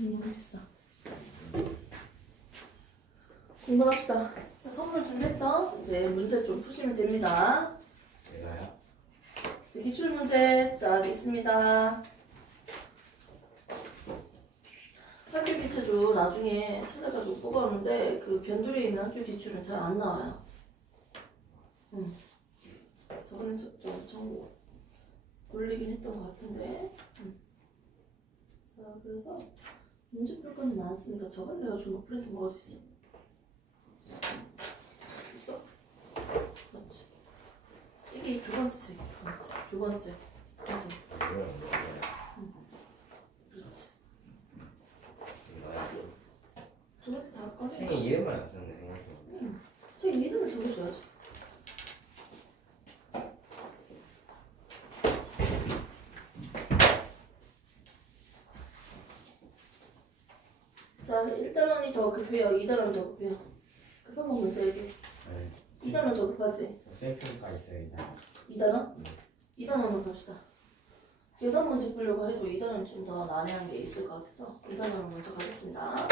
모르겠어. 공부합시다. 자, 선물 준비했죠? 이제 문제 좀 푸시면 됩니다. 제가요? 자, 기출문제 자 있습니다. 학교 기출도 나중에 찾아가지고 뽑아오는데 그 변두리에 있는 학교 기출은 잘 안 나와요. 저번에 좀 올리긴 했던 것 같은데. 자, 그래서 문제 풀 거는 많습니다. 저번에 내가 준 거 프린트 뭐 어디 있어? 있어? 맞지? 이게 두 번째 책. 두 번째. 그렇지. 두 번째 다 꺼내. 책에 이름을 안 썼네 생각해보니까. 책 이름을 적어줘야지. 자, 1단원이 더 급해요. 2단원이 더 급해요. 급한 건 먼저 얘기해. 네. 2단원 더 급하지? 셀프가 있어요 일단. 2단원? 네. 2단원으로 갑시다. 계산 문제 풀려고 해도 2단원은 좀 더 난해한 게 있을 것 같아서 2단원을 먼저 가겠습니다.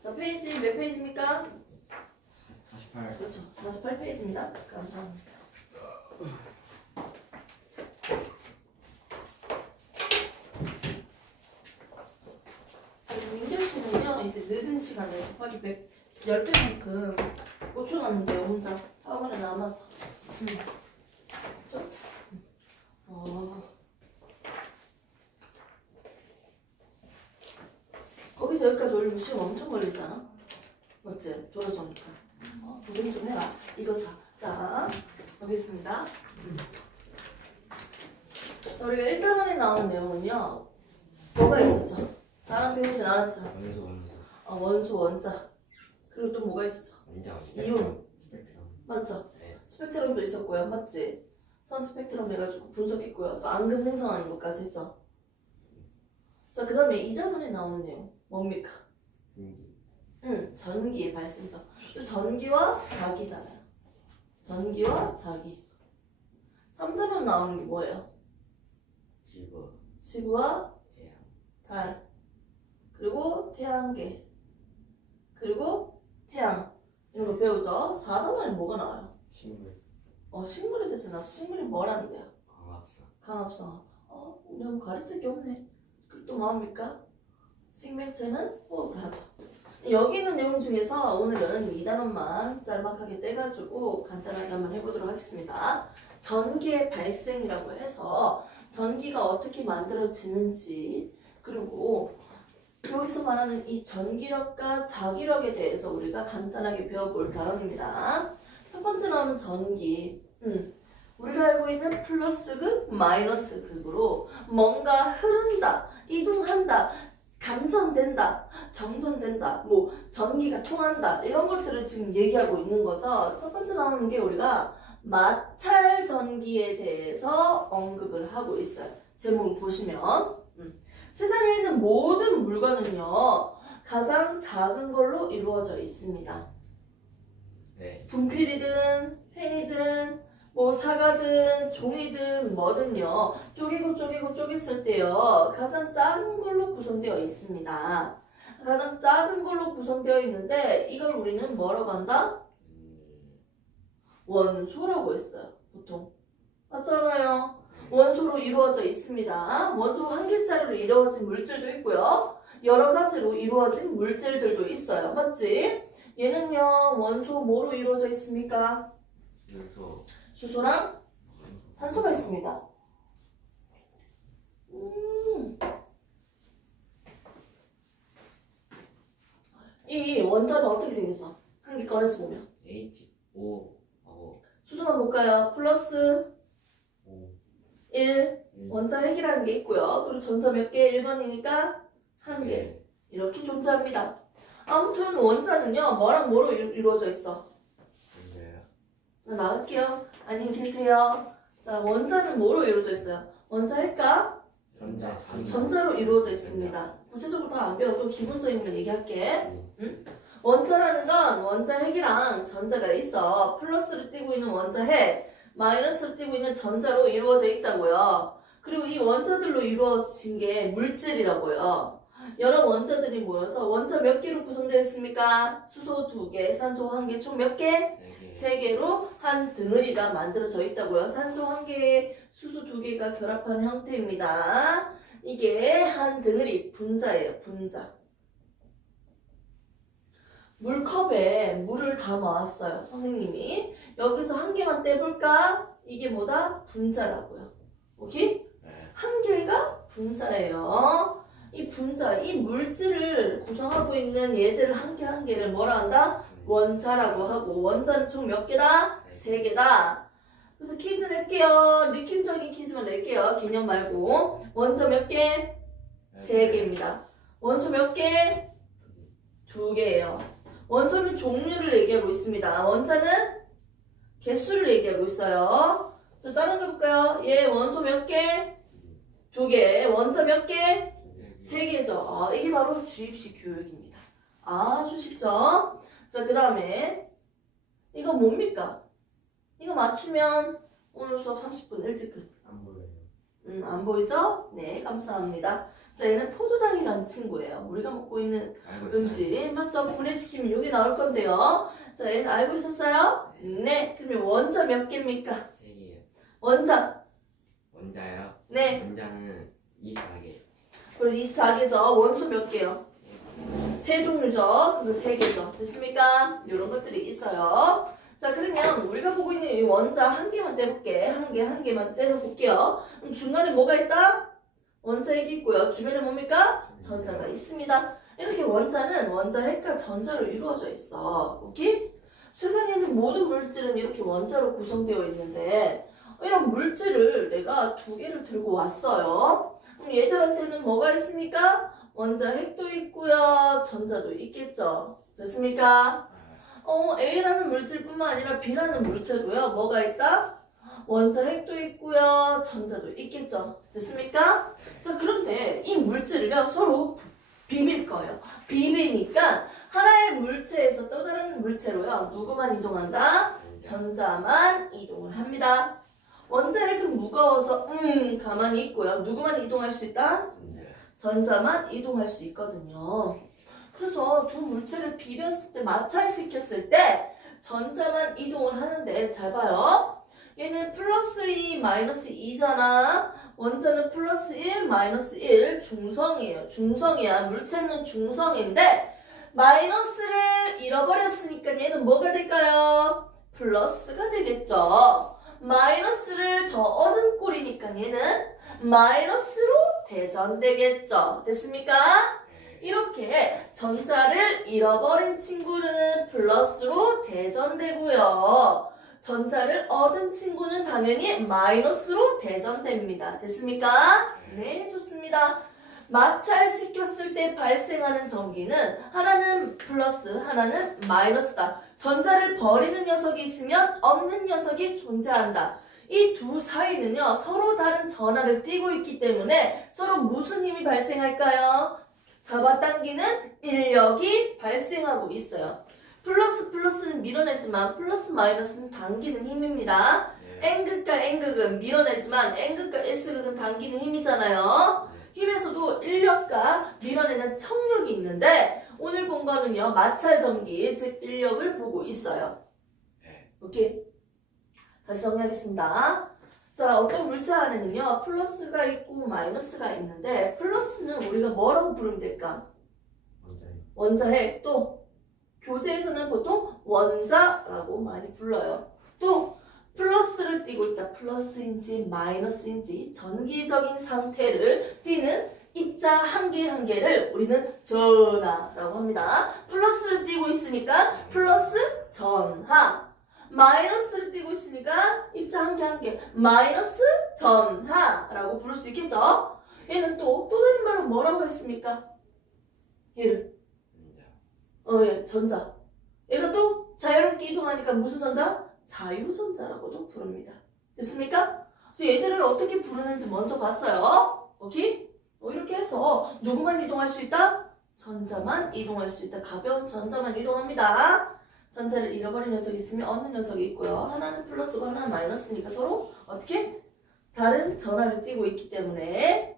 자, 페이지 몇 페이지입니까? 48. 그렇죠. 48페이지입니다. 감사합니다. 민결 씨는요, 이제 늦은 시간에 곱하기 10배만큼 꽂혀놨는데요, 혼자. 학원에 남아서. 그렇죠? 거기서 여기까지 올리면 시간 엄청 걸리잖아? 맞지? 돌아서 오니까. 고생 좀 해라. 이거 사. 자, 여기 있습니다. 자, 우리가 1단원에 나온 내용은요, 뭐가 있었죠? 나랑 배우진 않았죠? 원소, 원자. 그리고 또 뭐가 있었죠? 이온. 맞죠? 네. 스펙트럼도 있었고요. 맞지? 선 스펙트럼 해가지고 분석했고요. 또 앙금 생성하는 것까지 했죠? 자, 그 다음에 2단원에 나오는 내용. 뭡니까? 전기의 발생성. 또 전기와 자기잖아요. 전기와 자기. 3단원 나오는 게 뭐예요? 지구와 달. 그리고 태양계. 그리고 태양. 이런 거 배우죠? 4단원에 뭐가 나와요? 식물. 식물에 대해서 나와서 식물이 뭐라는데요? 강합성. 우리 한번 가르칠 게 없네. 그리고 또 뭐합니까? 생명체는 호흡을 하죠. 여기 있는 내용 중에서 오늘은 2단원만 짤막하게 떼가지고 간단하게 한번 해보도록 하겠습니다. 전기의 발생이라고 해서 전기가 어떻게 만들어지는지, 그리고 여기서 말하는 이 전기력과 자기력에 대해서 우리가 간단하게 배워볼 단원입니다. 첫 번째 나오는 전기. 우리가 알고 있는 플러스극, 마이너스극으로 뭔가 흐른다, 이동한다, 감전된다, 정전된다, 뭐 전기가 통한다, 이런 것들을 지금 얘기하고 있는 거죠. 첫 번째 나오는 게 우리가 마찰 전기에 대해서 언급을 하고 있어요. 제목을 보시면 세상에 있는 모든 물건은요, 가장 작은 걸로 이루어져 있습니다. 네. 분필이든 펜이든 뭐 사과든 종이든 뭐든요, 쪼개고 쪼갰을 때요, 가장 작은 걸로 구성되어 있습니다. 가장 작은 걸로 구성되어 있는데 이걸 우리는 뭐라고 한다? 원소라고 했어요. 보통 맞잖아요. 원소로 이루어져 있습니다. 원소 한 개짜리로 이루어진 물질도 있고요, 여러 가지로 이루어진 물질들도 있어요. 맞지? 얘는요, 원소 뭐로 이루어져 있습니까? 수소랑 산소가 있습니다. 이 원자는 어떻게 생겼어? 한 개 꺼내서 보면 수소만 볼까요? 플러스 1 원자 핵이라는 게 있고요. 그리고 전자 몇 개? 1번이니까 1개. 이렇게 존재합니다. 아무튼 원자는요, 뭐랑 뭐로 이루어져 있어? 나 나갈게요. 안녕히 계세요. 자, 원자는 뭐로 이루어져 있어요? 원자 핵과 전자로 이루어져 있습니다. 구체적으로 다 안 배워도 기본적인 걸 얘기할게. 원자라는 건 원자 핵이랑 전자가 있어. 플러스를 띄고 있는 원자 핵, 마이너스를 띄고 있는 전자로 이루어져 있다고요. 그리고 이 원자들로 이루어진 게 물질이라고요. 여러 원자들이 모여서 원자 몇 개로 구성되어 있습니까? 수소 2개, 산소 1개, 총 몇 개? 3개로 한 덩어리가 만들어져 있다고요. 산소 1개에 수소 2개가 결합한 형태입니다. 이게 한 덩어리 분자예요. 분자. 물컵에 물을 담아왔어요. 선생님이. 여기서 한 개만 떼볼까? 이게 뭐다? 분자라고요. 오케이? 한 개가 분자예요. 이 분자, 이 물질을 구성하고 있는 얘들 한 개 한 개를 뭐라 한다? 원자라고 하고, 원자는 총 몇 개다? 3개다. 그래서 퀴즈 낼게요. 느낌적인 퀴즈만 낼게요. 개념 말고. 원자 몇 개? 3개입니다. 원소 몇 개? 2개예요. 원소는 종류를 얘기하고 있습니다. 원자는 개수를 얘기하고 있어요. 자, 다른 거 볼까요? 얘 원소 몇 개? 2개. 원자 몇 개? 3개죠. 이게 바로 주입식 교육입니다. 아주 쉽죠? 자, 그 다음에 이거 뭡니까? 이거 맞추면 오늘 수업 30분 일찍 끝. 안 보여요. 안 보이죠? 네, 감사합니다. 자, 얘는 포도당이라는 친구예요. 우리가 먹고 있는 음식. 맞죠? 분해시키면 여기 나올 건데요. 자, 얘는 알고 있었어요? 네. 그러면 원자 몇 개입니까? 3개요. 원자. 원자요? 네. 원자는 24개. 그리고 24개죠. 원소 몇 개요? 3종류죠. 그리고 3개죠. 됐습니까? 이런 것들이 있어요. 자, 그러면 우리가 보고 있는 이 원자 한 개만 떼볼게. 한 개만 떼서 볼게요. 그럼 중간에 뭐가 있다? 원자핵이 있고요. 주변에 뭡니까? 전자가 있습니다. 이렇게 원자는 원자핵과 전자로 이루어져 있어. 오케이? 세상에 있는 모든 물질은 이렇게 원자로 구성되어 있는데 이런 물질을 내가 2개를 들고 왔어요. 그럼 얘들한테는 뭐가 있습니까? 원자핵도 있고요. 전자도 있겠죠. 됐습니까? A라는 물질뿐만 아니라 B라는 물체도요. 뭐가 있다? 원자핵도 있고요. 전자도 있겠죠. 됐습니까? 자, 그런데 이 물질을요. 서로 비빌 거예요. 비비니까 하나의 물체에서 또 다른 물체로요. 누구만 이동한다? 전자만 이동을 합니다. 원자핵은 무거워서 가만히 있고요. 누구만 이동할 수 있다? 전자만 이동할 수 있거든요. 그래서 두 물체를 비볐을 때, 마찰시켰을 때 전자만 이동을 하는데 잘 봐요. 얘는 플러스 2, 마이너스 2잖아. 원자는 플러스 1, 마이너스 1 중성이에요. 중성이야. 물체는 중성인데 마이너스를 잃어버렸으니까 얘는 뭐가 될까요? 플러스가 되겠죠. 마이너스를 더 얻은 꼴이니까 얘는 마이너스로 대전되겠죠. 됐습니까? 이렇게 전자를 잃어버린 친구는 플러스로 대전되고요. 전자를 얻은 친구는 당연히 마이너스로 대전됩니다. 됐습니까? 네, 좋습니다. 마찰시켰을 때 발생하는 전기는 하나는 플러스, 하나는 마이너스다. 전자를 버리는 녀석이 있으면 없는 녀석이 존재한다. 이 두 사이는요, 서로 다른 전하를 띠고 있기 때문에 서로 무슨 힘이 발생할까요? 잡아당기는 인력이 발생하고 있어요. 플러스는 밀어내지만 플러스 마이너스는 당기는 힘입니다. N극과 N극은 밀어내지만 N극과 S극은 당기는 힘이잖아요. 힘에서도 인력과 밀어내는 청력이 있는데 오늘 본 거는요. 마찰전기, 즉 인력을 보고 있어요. 오케이? 다시 정리하겠습니다. 자, 어떤 물질 안에는요. 플러스가 있고 마이너스가 있는데 플러스는 우리가 뭐라고 부르면 될까? 원자핵. 또 교재에서는 보통 원자라고 많이 불러요. 또 플러스를 띠고 있다. 플러스인지 마이너스인지 전기적인 상태를 띠는 입자 한 개 한 개를 우리는 전하라고 합니다. 플러스를 띠고 있으니까 플러스 전하. 마이너스를 띠고 있으니까 입자 한 개 한 개 마이너스 전하라고 부를 수 있겠죠? 얘는 또 다른 말로 뭐라고 했습니까? 얘를 예, 전자. 얘가 또 자유롭게 이동하니까 무슨 전자? 자유전자라고도 부릅니다. 됐습니까? 그래서 얘들을 어떻게 부르는지 먼저 봤어요. 오케이? 이렇게 해서 누구만 이동할 수 있다? 전자만 이동할 수 있다. 가벼운 전자만 이동합니다. 전자를 잃어버린 녀석이 있으면 얻는 녀석이 있고요. 하나는 플러스고 하나는 마이너스니까 서로 어떻게? 다른 전하를 띠고 있기 때문에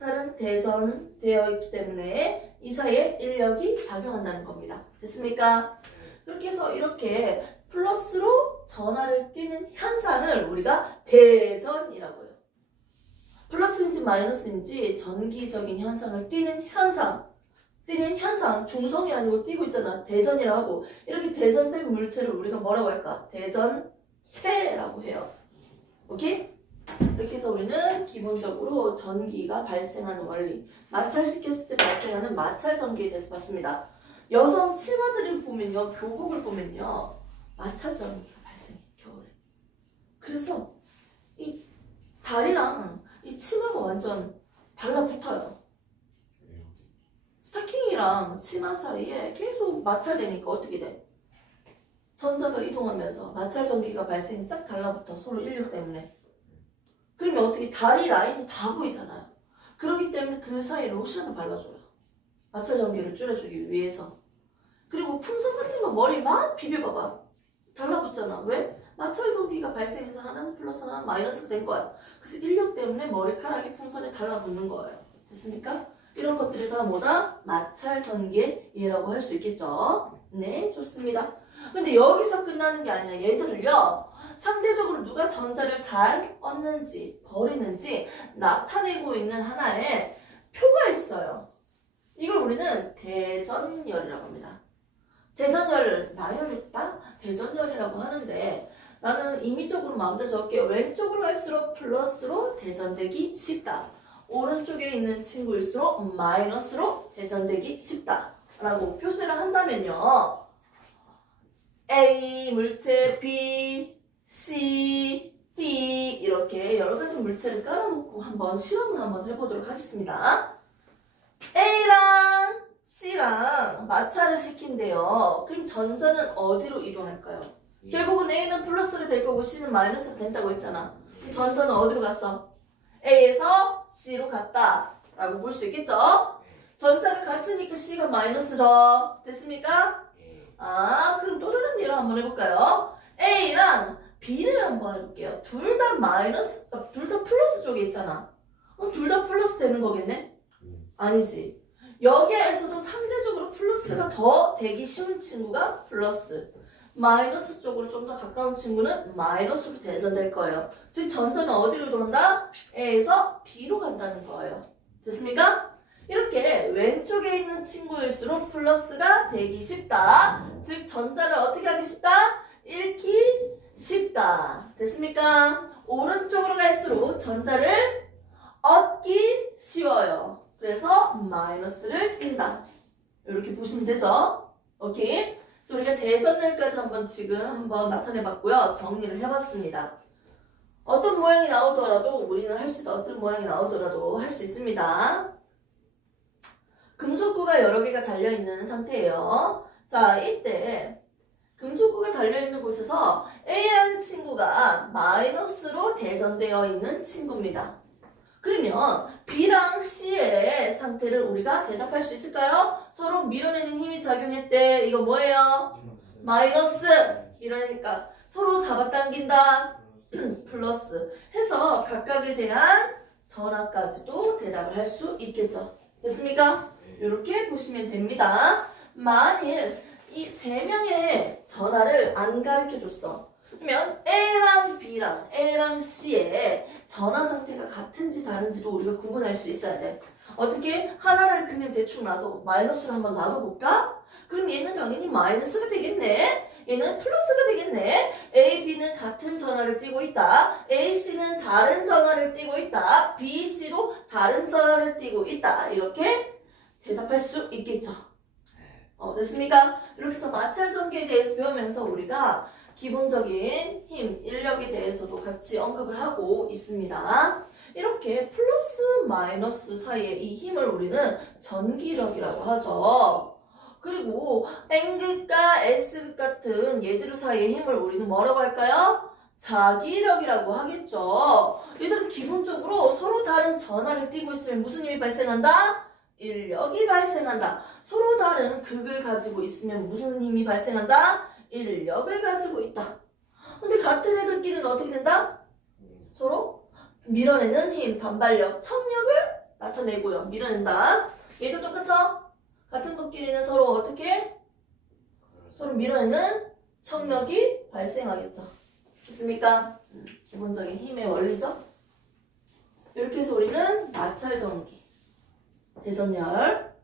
다른 대전되어 있기 때문에 이 사이에 인력이 작용한다는 겁니다. 됐습니까? 그렇게 해서 이렇게 플러스로 전하를 띠는 현상을 우리가 대전이라고 해요. 플러스인지 마이너스인지 전기적인 현상을 띠는 현상, 중성이 아니고 띄고 있잖아. 대전이라고 하고, 이렇게 대전된 물체를 우리가 뭐라고 할까? 대전체라고 해요. 오케이? 이렇게 해서 우리는 기본적으로 전기가 발생하는 원리, 마찰시켰을 때 발생하는 마찰 전기에 대해서 봤습니다. 여성 치마들을 보면요, 교복을 보면요, 마찰 전기가 발생해, 겨울에. 그래서 이 다리랑 이 치마가 완전 달라붙어요. 스타킹이랑 치마 사이에 계속 마찰되니까 어떻게 돼? 전자가 이동하면서 마찰 전기가 발생해서 딱 달라붙어, 서로 인력 때문에. 그러면 어떻게 다리 라인이 다 보이잖아요. 그렇기 때문에 그 사이에 로션을 발라줘요. 마찰 전기를 줄여주기 위해서. 그리고 풍선 같은 거 머리 막 비벼봐봐. 달라붙잖아. 왜? 마찰 전기가 발생해서 하나는 플러스 하나는 마이너스가 된 거야. 그래서 인력 때문에 머리카락이 풍선에 달라붙는 거예요. 됐습니까? 이런 것들이 다 뭐다? 마찰 전기의 예라고 할 수 있겠죠. 네, 좋습니다. 근데 여기서 끝나는 게 아니라 얘들을요, 상대적으로 누가 전자를 잘 얻는지 버리는지 나타내고 있는 하나의 표가 있어요. 이걸 우리는 대전열이라고 합니다. 대전열을 나열했다? 대전열이라고 하는데, 나는 임의적으로 마음대로 적을게요. 왼쪽으로 갈수록 플러스로 대전되기 쉽다. 오른쪽에 있는 친구일수록 마이너스로 대전되기 쉽다 라고 표시를 한다면요, A 물체, B, C, D 이렇게 여러가지 물체를 깔아놓고 한번 실험을 한번 해보도록 하겠습니다. A랑 C랑 마찰을 시킨대요. 그럼 전자는 어디로 이동할까요? 결국은 A는 플러스가 될 거고 C는 마이너스가 된다고 했잖아. 전자는 어디로 갔어? A에서 C로 갔다 라고 볼 수 있겠죠? 전자가 갔으니까 C가 마이너스죠. 됐습니까? 그럼 또 다른 예로 한번 해볼까요? A랑 B를 한번 해볼게요. 둘 다 마이너스, 둘 다 플러스 쪽에 있잖아. 그럼 둘 다 플러스 되는 거겠네? 아니지. 여기에서도 상대적으로 플러스가 더 되기 쉬운 친구가 플러스, 마이너스 쪽으로 좀 더 가까운 친구는 마이너스로 대전될 거예요. 즉 전자는 어디로 이동한다? A에서 B로 간다는 거예요. 됐습니까? 이렇게 왼쪽에 있는 친구일수록 플러스가 되기 쉽다. 즉 전자를 어떻게 하기 쉽다? 읽기 쉽다. 됐습니까? 오른쪽으로 갈수록 전자를 얻기 쉬워요. 그래서 마이너스를 띈다. 이렇게 보시면 되죠? 오케이? 그래서 우리가 대전열까지 한번 나타내봤고요. 정리를 해봤습니다. 어떤 모양이 나오더라도 우리는 할 수 있어. 어떤 모양이 나오더라도 할 수 있습니다. 금속구가 여러 개가 달려있는 상태예요. 자, 이때 금속구가 달려있는 곳에서 A라는 친구가 마이너스로 대전되어 있는 친구입니다. 그러면 B랑 C의 상태를 우리가 대답할 수 있을까요? 서로 밀어내는 힘이 작용했대. 이거 뭐예요? 마이너스. 밀어내니까 서로 잡아당긴다. 플러스 해서 각각에 대한 전화까지도 대답을 할 수 있겠죠. 됐습니까? 이렇게 보시면 됩니다. 만일 이 세 명의 전화를 안 가르쳐줬어. 그러면 A랑 C의 전화 상태가 같은지 다른지도 우리가 구분할 수 있어야 돼. 어떻게? 하나를 그냥 대충 놔도 마이너스로 한번 놔둬볼까? 그럼 얘는 당연히 마이너스가 되겠네. 얘는 플러스가 되겠네. A, B는 같은 전화를 띄고 있다. A, C는 다른 전화를 띄고 있다. B, C도 다른 전화를 띄고 있다. 이렇게 대답할 수 있겠죠. 됐습니까? 이렇게 해서 마찰 전기에 대해서 배우면서 우리가 기본적인 힘, 인력에 대해서도 같이 언급을 하고 있습니다. 이렇게 플러스 마이너스 사이의 이 힘을 우리는 전기력이라고 하죠. 그리고 N극과 S극 같은 얘들 사이의 힘을 우리는 뭐라고 할까요? 자기력이라고 하겠죠. 얘들은 기본적으로 서로 다른 전하를 띄고 있으면 무슨 힘이 발생한다? 인력이 발생한다. 서로 다른 극을 가지고 있으면 무슨 힘이 발생한다? 인력을 가지고 있다. 근데 같은 애들끼리는 어떻게 된다? 서로 밀어내는 힘, 반발력, 청력을 나타내고요. 밀어낸다. 얘도 똑같죠? 같은 것끼리는 서로 어떻게? 서로 밀어내는 청력이 발생하겠죠. 좋습니까? 기본적인 힘의 원리죠. 이렇게 해서 우리는 마찰 전기, 대전열,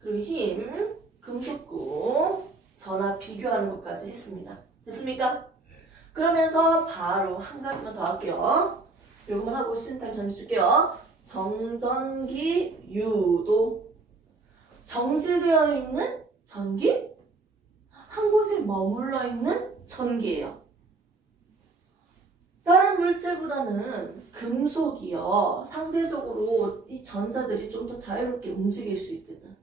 그리고 힘, 금속구, 전압 비교하는 것까지 했습니다. 됐습니까? 그러면서 바로 한 가지만 더 할게요. 요것만 하고 시즌타임 잠시 줄게요. 정전기 유도. 정지되어 있는 전기? 한 곳에 머물러 있는 전기예요. 다른 물체보다는 금속이요. 상대적으로 이 전자들이 좀 더 자유롭게 움직일 수 있거든.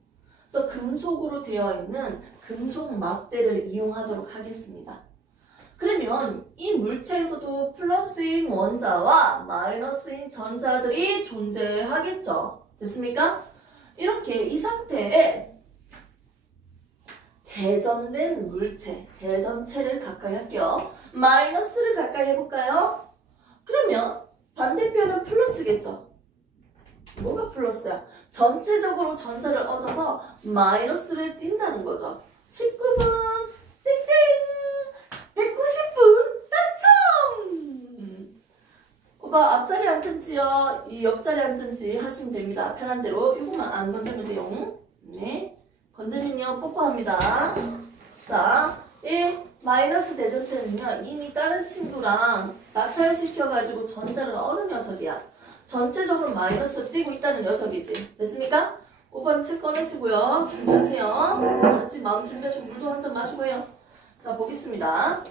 그래서 금속으로 되어 있는 금속 막대를 이용하도록 하겠습니다. 그러면 이 물체에서도 플러스인 원자와 마이너스인 전자들이 존재하겠죠. 됐습니까? 이렇게 이 상태에 대전된 물체, 대전체를 가까이 할게요. 마이너스를 가까이 해볼까요? 그러면 반대편은 플러스겠죠. 뭐가 플러스야? 전체적으로 전자를 얻어서 마이너스를 띈다는 거죠. 19분 땡땡 190분 당첨! 오빠 앞자리 앉든지요, 이 옆자리 앉든지 하시면 됩니다. 편한 대로. 이거만 안 건드리면 돼요. 네. 건드리면 뽀뽀합니다. 자, 이 마이너스 대전체는요, 이미 다른 친구랑 마찰시켜가지고 전자를 얻은 녀석이야. 전체적으로 마이너스 띄고 있다는 녀석이지. 됐습니까? 오빠는 책 꺼내시고요. 준비하세요. 알았지? 마음 준비하시고 물도 한 잔 마시고 해요. 자, 보겠습니다.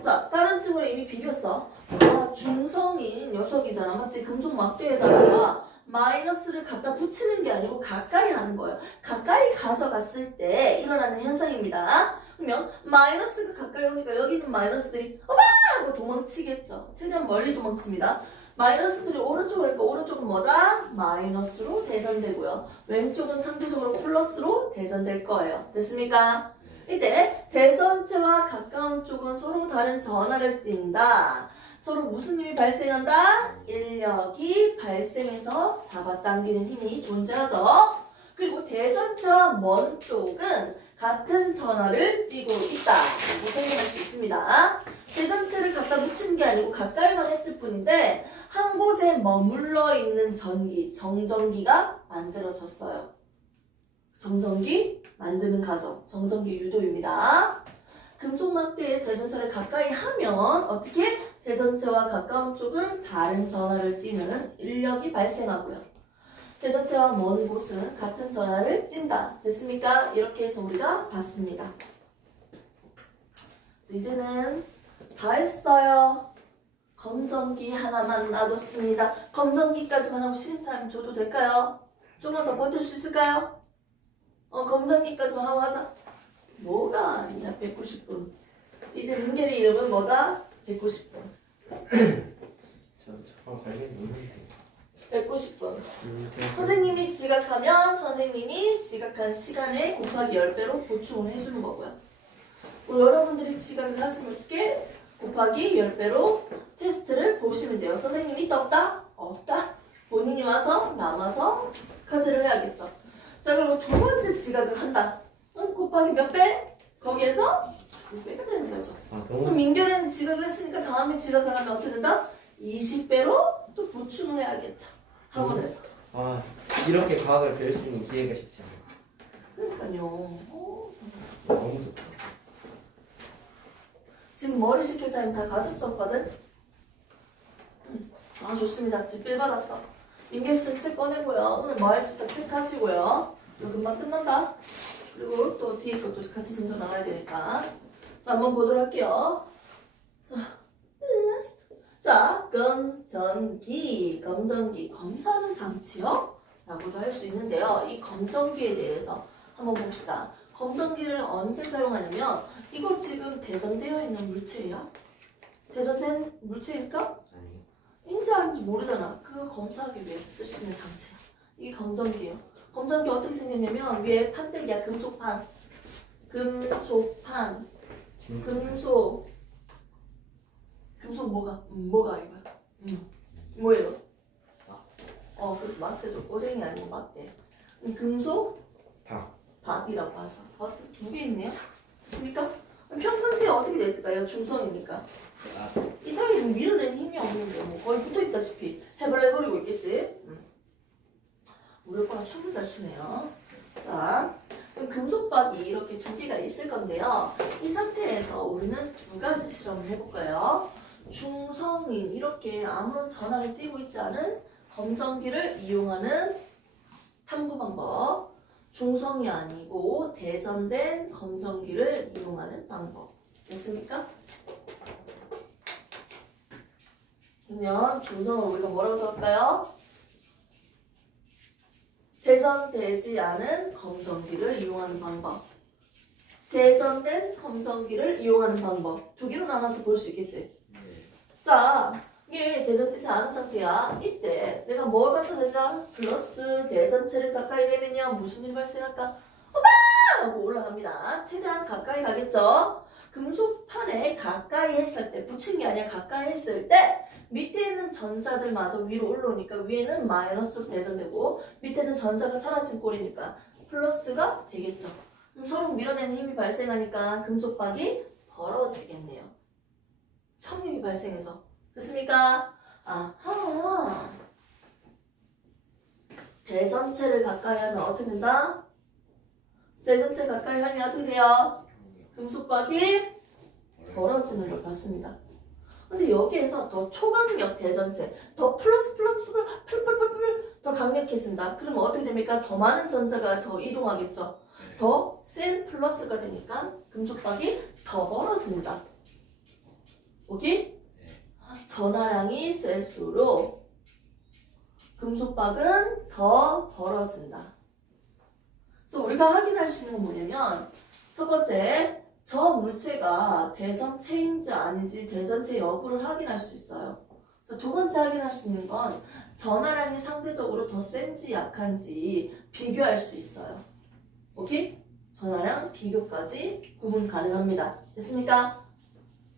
자, 다른 친구는 이미 비겼어. 아, 중성인 녀석이잖아. 맞지? 금속 막대에다가 마이너스를 갖다 붙이는 게 아니고 가까이 하는 거예요. 가까이 가져갔을 때 일어나는 현상입니다. 그러면 마이너스가 가까이 오니까 여기 있는 마이너스들이 어마! 하고 도망치겠죠. 최대한 멀리 도망칩니다. 마이너스들이 오른쪽으로 하니까 오른쪽은 뭐다? 마이너스로 대전되고요. 왼쪽은 상대적으로 플러스로 대전될 거예요. 됐습니까? 이때 대전체와 가까운 쪽은 서로 다른 전하를 띈다. 서로 무슨 힘이 발생한다? 인력이 발생해서 잡아당기는 힘이 존재하죠. 그리고 대전체와 먼 쪽은 같은 전하를 띠고 있다. 라고 설명할 수 있습니다. 대전체를 갖다 붙이는 게 아니고 가까이만 했을 뿐인데 한 곳에 머물러 있는 전기, 정전기가 만들어졌어요. 정전기 만드는 과정, 정전기 유도입니다. 금속막대에 대전체를 가까이 하면 어떻게? 대전체와 가까운 쪽은 다른 전하를 띠는 인력이 발생하고요. 대전체와 먼 곳은 같은 전하를 띈다. 됐습니까? 이렇게 해서 우리가 봤습니다. 이제는 다 했어요. 검전기 하나만 놔뒀습니다. 검전기까지만 하고 시름타임 줘도 될까요? 조금만 더 버틸 수 있을까요? 검전기까지만 하고 하자. 뭐가 아니야 190분. 이제 문결의 이름은 뭐다? 190분. 저 관련 없는데. 190분. 선생님이 지각하면 선생님이 지각한 시간에 곱하기 10배로 보충을 해주는 거고요. 그리고 여러분들이 지각을 하시면 어떻게? 곱하기 10배로 테스트를 보시면 돼요. 선생님이 있다 없다? 없다. 본인이 와서 남아서 카드를 해야겠죠. 자, 그리고 두 번째 지각을 한다. 그럼 곱하기 몇 배? 거기에서 2배가 되는 거죠. 그럼 민결이는 지각을 했으니까 다음에 지각을 하면 어떻게 된다? 20배로 또 보충을 해야겠죠. 학원에서. 이렇게 과학을 배울 수 있는 기회가 쉽지 않아요. 그러니까요. 너무 좋다. 지금 머리 식힐 타임 다 가졌었거든? 아, 좋습니다. 지금 빌 받았어. 민결 씨는 책 꺼내고요. 오늘 뭐 할지 다 체크하시고요. 이거 금방 끝난다. 그리고 또 뒤에 것도 같이 점점 나가야 되니까. 자, 한번 보도록 할게요. 자, 검전기, 검사하는 장치요? 라고도 할 수 있는데요. 이 검전기에 대해서 한번 봅시다. 검전기를 언제 사용하냐면 이거 지금 대전되어 있는 물체예요. 대전된 물체일까? 아니요. 인지 아닌지 모르잖아. 그걸 검사하기 위해서 쓸 수 있는 장치야. 이게 검전기예요. 검전기 어떻게 생겼냐면 위에 판때기야. 금속판. 금속 뭐가 이거야? 뭐예요? 그래서 막대죠. 꼬댕이 아니고 막대. 금속 박. 박이라고 하죠. 박 두 개 있네요. 됐습니까? 평상시에 어떻게 돼 있을까요? 중성이니까. 아, 이 사이에 밀어내는 힘이 없는데 뭐 거의 붙어있다시피 해발레거리고 있겠지? 우리 오빠가 춤을 잘 추네요. 자, 그럼 금속박이 이렇게 두 개가 있을 건데요. 이 상태에서 우리는 두 가지 실험을 해볼까요? 중성인 이렇게 아무런 전압을 띠고 있지 않은 검정기를 이용하는 탐구 방법. 중성이 아니고 대전된 검정기를 이용하는 방법. 됐습니까? 그러면 중성을 우리가 뭐라고 적을까요? 대전되지 않은 검정기를 이용하는 방법. 대전된 검정기를 이용하는 방법. 두 개로 나눠서 볼 수 있겠지? 자, 이게 대전되지 않은 상태야. 이때 내가 뭘 갖다 댄다? 플러스 대전체를 가까이 되면요. 무슨 일이 발생할까? 오빠! 하고 올라갑니다. 최대한 가까이 가겠죠? 금속판에 가까이 했을 때, 붙인 게 아니라 가까이 했을 때 밑에 있는 전자들마저 위로 올라오니까 위에는 마이너스로 대전되고 밑에는 전자가 사라진 꼴이니까 플러스가 되겠죠. 그럼 서로 밀어내는 힘이 발생하니까 금속박이 벌어지겠네요. 청력이 발생해서. 됐습니까? 아하. 대전체를 가까이 하면 어떻게 된다? 대전체 가까이 하면 어떻게 돼요? 금속박이 벌어지는 걸 봤습니다. 근데 여기에서 더 초강력 대전체, 더 플러스 더 강력해진다. 그러면 어떻게 됩니까? 더 많은 전자가 더 이동하겠죠. 더 센 플러스가 되니까 금속박이 더 벌어진다. 오케이? 전하량이 셀수록 금속박은 더 벌어진다. 그래서 우리가 확인할 수 있는 건 뭐냐면 첫 번째, 저 물체가 대전체인지 아닌지 대전체 여부를 확인할 수 있어요. 그래서 두 번째 확인할 수 있는 건 전하량이 상대적으로 더 센지 약한지 비교할 수 있어요. 오케이? 전하량 비교까지 구분 가능합니다. 됐습니까?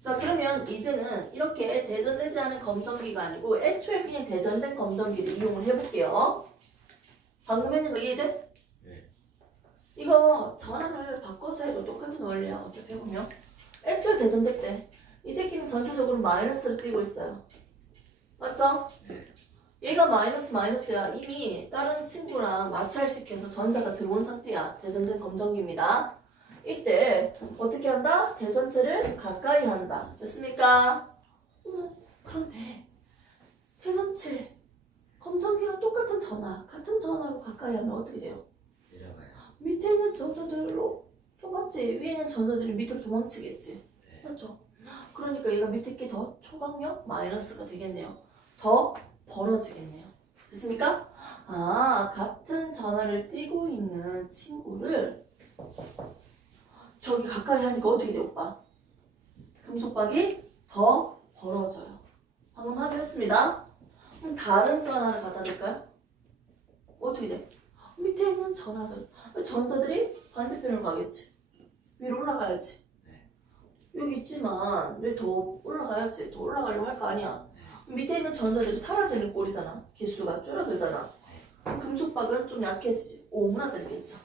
자, 그러면 이제는 이렇게 대전되지 않은 검정기가 아니고 애초에 그냥 대전된 검정기를 이용을 해볼게요. 방금 했는 거 이해돼? 이거 전압을 바꿔서 해도 똑같은 원리야. 어차피 해보면 애초에 대전됐대. 이 새끼는 전체적으로 마이너스를 띄고 있어요. 맞죠? 얘가 마이너스야. 이미 다른 친구랑 마찰시켜서 전자가 들어온 상태야. 대전된 검정기입니다. 이때 어떻게 한다? 대전체를 가까이 한다. 됐습니까? 그런데 대전체 검정기랑 똑같은 전하, 같은 전하로 가까이 하면 어떻게 돼요? 밑에 있는 전자들로 똑같지. 위에 있는 전자들이 밑으로 도망치겠지. 맞죠? 그러니까 얘가 밑에 게 더 초강력 마이너스가 되겠네요. 더 벌어지겠네요. 됐습니까? 같은 전하를 띠고 있는 친구를 저기 가까이 하니까 어떻게 돼, 오빠? 금속박이 더 벌어져요. 방금 확인했습니다. 그럼 다른 전하를 갖다 댈까요? 어떻게 돼? 밑에 있는 전자들이 반대편으로 가겠지. 위로 올라가야지. 여기 있지만 왜 더 올라가야지? 더 올라가려고 할 거 아니야. 밑에 있는 전자들이 사라지는 꼴이잖아. 개수가 줄어들잖아. 금속박은 좀 약해지지. 오므라들겠죠.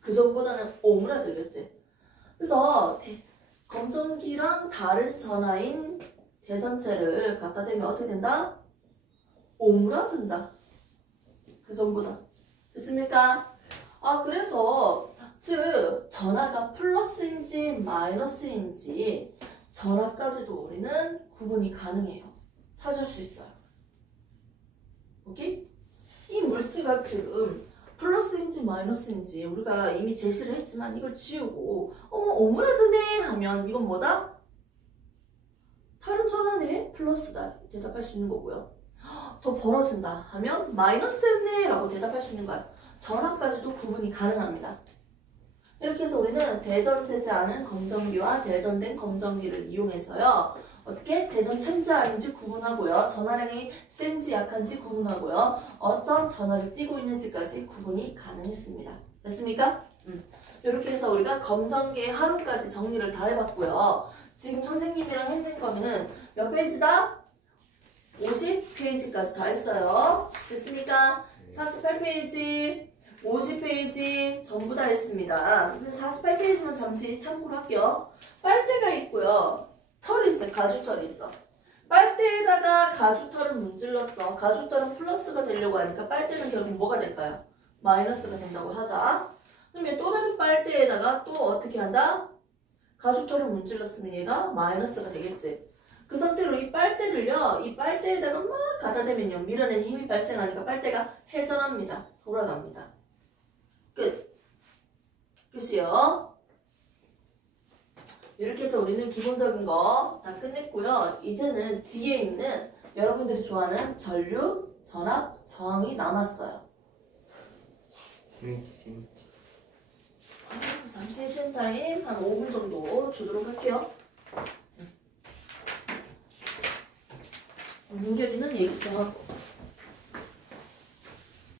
그 전보다는 오므라들겠지. 그래서 검정기랑 다른 전하인 대전체를 갖다 대면 어떻게 된다? 오므라든다. 그 전보다. 됐습니까? 그래서 즉 전하가 플러스인지 마이너스인지 전하까지도 우리는 구분이 가능해요. 찾을 수 있어요. 오케이? 이 물체가 지금 플러스인지 마이너스인지 우리가 이미 제시를 했지만 이걸 지우고 오므라드네 하면 이건 뭐다? 다른 전하네? 플러스다. 대답할 수 있는 거고요. 더 벌어진다 하면 마이너스였네 라고 대답할 수 있는 거야. 전하까지도 구분이 가능합니다. 이렇게 해서 우리는 대전되지 않은 검정기와 대전된 검정기를 이용해서요. 어떻게 대전체인지 아닌지 구분하고요. 전하량이 센지 약한지 구분하고요. 어떤 전하를 띠고 있는지까지 구분이 가능했습니다. 됐습니까? 이렇게 해서 우리가 검정기의 하루까지 정리를 다 해봤고요. 지금 선생님이랑 했는 거는 몇 페이지다? 50페이지까지 다 했어요. 됐습니까? 48페이지, 50페이지 전부 다 했습니다. 48페이지만 잠시 참고로 할게요. 빨대가 있고요. 털이 있어요. 가죽털이 있어. 빨대에다가 가죽털을 문질렀어. 가죽털은 플러스가 되려고 하니까 빨대는 결국 뭐가 될까요? 마이너스가 된다고 하자. 그러면 또 다른 빨대에다가 또 어떻게 한다? 가죽털을 문질렀으면 얘가 마이너스가 되겠지. 그 상태로 이 빨대를요, 이 빨대에다가 막 갖다 대면요, 밀어내는 힘이 발생하니까 빨대가 회전합니다. 돌아갑니다. 끝. 끝이요. 이렇게 해서 우리는 기본적인 거 다 끝냈고요. 이제는 뒤에 있는 여러분들이 좋아하는 전류, 전압, 저항이 남았어요. 재밌지. 잠시 쉬는 타임 한 5분 정도 주도록 할게요. 민결이는 얘기 좀 하고.